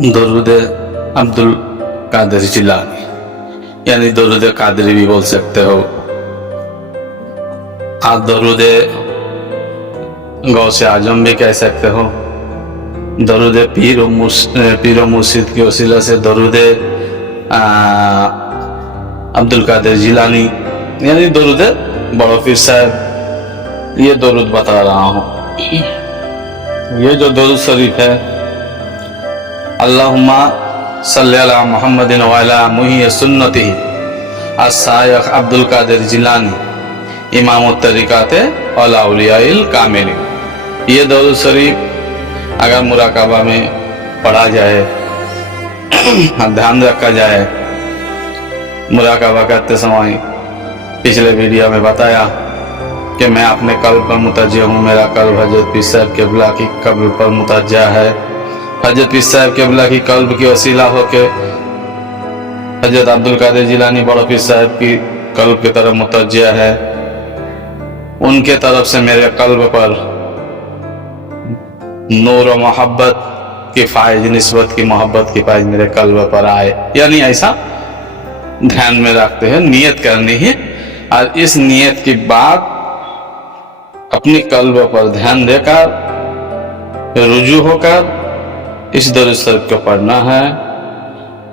दरूद अब्दुल कादिर जिलानी, यानी दरूद कादरी भी बोल सकते हो। आप दरूद गौसे आजम भी कह सकते हो। दरूद पीर व मुर्शिद की वसीला से दरूद अब्दुल कादिर जिलानी, यानी दरूद बड़ो पीर साहब। ये दरूद बता रहा हूँ। ये जो दरूद शरीफ है, अल्लाहुम्मा सल्ली अला मुहम्मदिन व अला मुही सुन्नतिही अस-शाइख अब्दुल कादिर जिलानी इमाम तरीक़ाते वल औलियाइल कामिलीन। ये दरूद शरीफ अगर मुराकाबा में पढ़ा जाए, ध्यान रखा जाए, मुराकाबा करते समय पिछले वीडियो में बताया कि मैं अपने कल्ब पर मुतज्जा हूँ। मेरा कल्ब हजरत पीर साहब क़िबला की कल्ब पर मुतज्जा है। हजरत पीर साहब क़िबला की कल्ब की वसीला होके हजरत अब्दुल कादिर जिलानी बड़ो पीर साहब की कल्ब की तरफ मुतज्जा है। उनके तरफ से मेरे कल्ब पर नूर व मोहब्बत की फाइज, निस्बत की मोहब्बत की फाइज मेरे कल्ब पर आए। यानी ऐसा ध्यान में रखते हैं, नियत करनी है और इस नियत की बात अपनी कल्ब पर ध्यान देकर रुजू होकर इस दरूद शरीफ को पढ़ना है।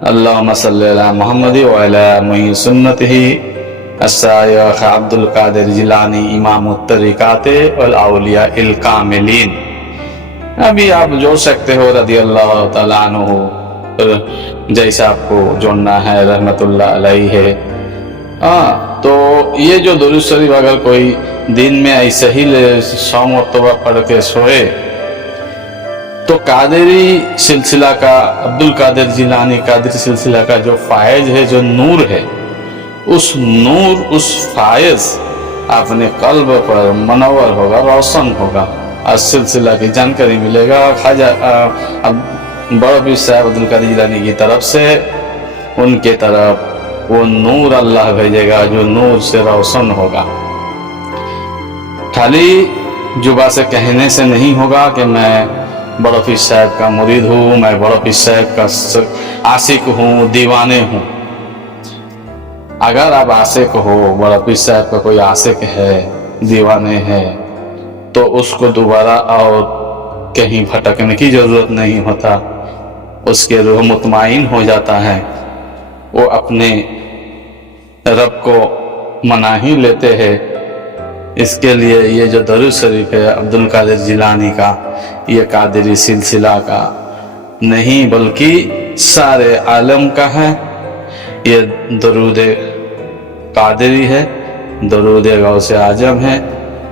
अल्लाहुम्मा सल्ली अला मुहम्मद व अला मुही सुन्नतिही अस-शाइख अब्दुल कादिर जिलानी इमाम तरीक़ाते वल औलियाइल कामिलीन। अभी आप जोड़ सकते हो रज़ी अल्लाह तआला अन्हु, जैसा आपको जोड़ना है, रहमतुल्लाह अलैहि है। तो ये जो दरूद शरीफ अगर कोई दिन में ऐसे ही 100 मरतबा पढ़ के सोए तो कादरी सिलसिला का, अब्दुल कादिर जिलानी कादरी सिलसिला का जो फायज है, जो नूर है, उस नूर, उस फायज अपने कल्ब पर मनवर होगा, रोशन होगा और सिलसिला की जानकारी मिलेगा। ख्वाजा बड़ो पीर साहब अब्दुल कादिर जिलानी की तरफ से उनके तरफ वो नूर अल्लाह भेजेगा जो नूर से रोशन होगा। खाली जुबा से कहने से नहीं होगा कि मैं बड़ो पीर साहब का मुरीद हूँ, मैं बड़ो पीर साहब का आशिक हूँ, दीवाने हूँ। अगर आप आशिक हो, बड़ो पीर साहब का कोई आशिक है, दीवाने हैं, तो उसको दोबारा और कहीं भटकने की जरूरत नहीं होता। उसके रूह मुतमाइन हो जाता है, वो अपने रब को मना ही लेते हैं। इसके लिए ये जो दरूद शरीफ है अब्दुल कादिर जिलानी का, ये कादरी सिलसिला का नहीं बल्कि सारे आलम का है। ये दरूद कादरी है, दरूद गौसे आजम है।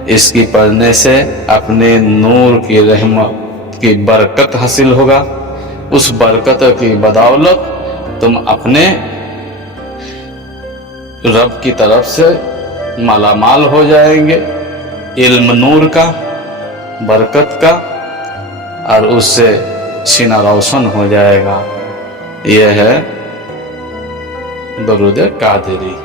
इसकी पढ़ने से अपने नूर की रहमत की बरकत हासिल होगा। उस बरकत की बदौलत तुम अपने रब की तरफ से मालामाल हो जाएंगे, इल्म नूर का, बरकत का, और उससे सीना रोशन हो जाएगा। यह है दरूद कादरी।